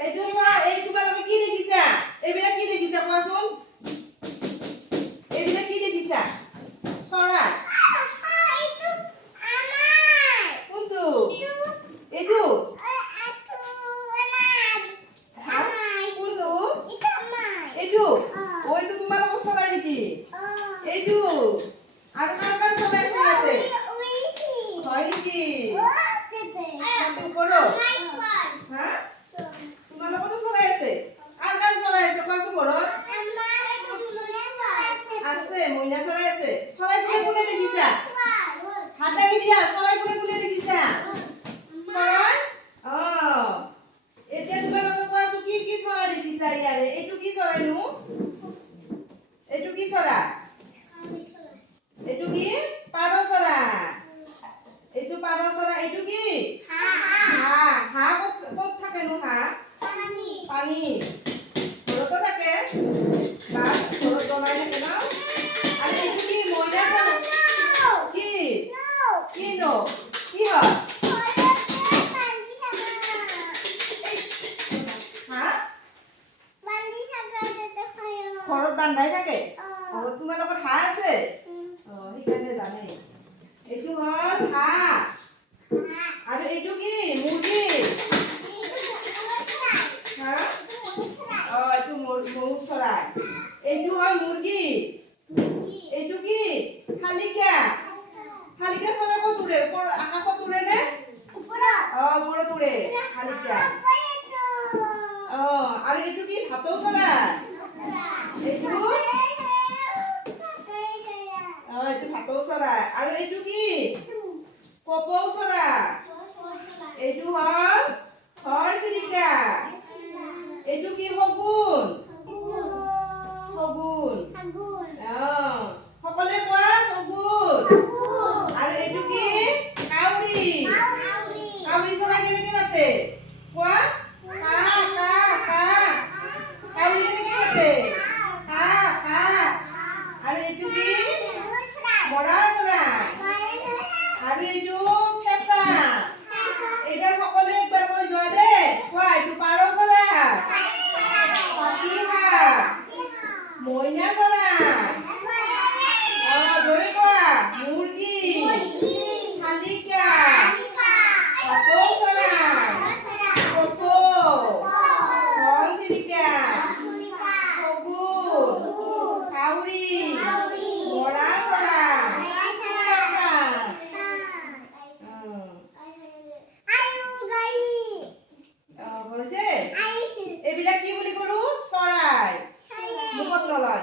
এইটো চোৱা এই তোমালোকে কি দেখিছা এইবিলাক কি দেখিছা কোৱাচোন এইবিলাক কি দেখিছা চৰাই এইটো আমাৰ কোনটো এইটো এইটো ওইটো তোমালোকৰ চৰাই নেকি এইটো আৰু কাৰোবাৰ চৰাই আছে ইয়াতে হয় নেকি কোনটো বড় হা তোমালোকৰো চৰাই আছে আৰু কাৰ চৰাই আছে কোৱাচোন ঘৰত আছে মইনা চৰাই আছে চৰাই কোনে দেখিছা হাত দাঙি দিয়া চৰাই কোনে দেখিছা চৰাই এতিয়া তোমালোকে কোৱাচোন কি কি চৰাই দেখিছা ইয়াৰে এইটো কি চৰাইনো এইটো কি চৰাই এইটো কি পাৰ চৰাই এইটো পাৰ চৰাই এইটো কি হাঁহ ক'ত থাকেনো হাঁহ পানী ঘৰতো থাকে বা ঘৰত বনাই থাকে ন আৰু এইটো কি মইনা চৰাই কি কি নো কি হয় ঘৰত বান্ধাই থাকে তোমালোকৰ হাঁহ আছে সেইকাৰণে জানে এইটো হ'ল হাঁহ আৰু এইটো কি মুৰ্গী এইটো মৌ চৰাই এইটো হ'ল মুৰ্গী এইটো কি শালিকা চৰাই ক'ত উৰে আকাশত উৰে নে ওপৰত উৰে শালিকা আৰু এইটো কি ভাটৌ চৰাই এইটো ভাটৌ চৰাই আৰু এইটো কি কপৌ চৰাই এইটো হ'ল ঘৰচিৰিকা এইটো কি শগুন সকলোৱে কোৱা শগুন আৰু এইটো কি কাউৰী চৰাই কেনেকে মাতে কোৱা কাউৰী কেনেকে মাতে আৰু এইটো কি মৰা চৰাই আৰু এইটো ফেঁচা এইবাৰ সকলোৱে একবাৰ কৈ যোৱা দেই কোৱা এইটো পাৰ চৰাই পাতিহাঁহ মইনা চৰাই জোৰে কোৱা মুৰ্গী শালিকা ভাটৌ চৰাই কপৌ ঘৰচিৰিকা শগুন কাউৰী মৰা চৰাই হৈছে এইবিলাক কি বুলি কলো চৰাই মুখত নলয়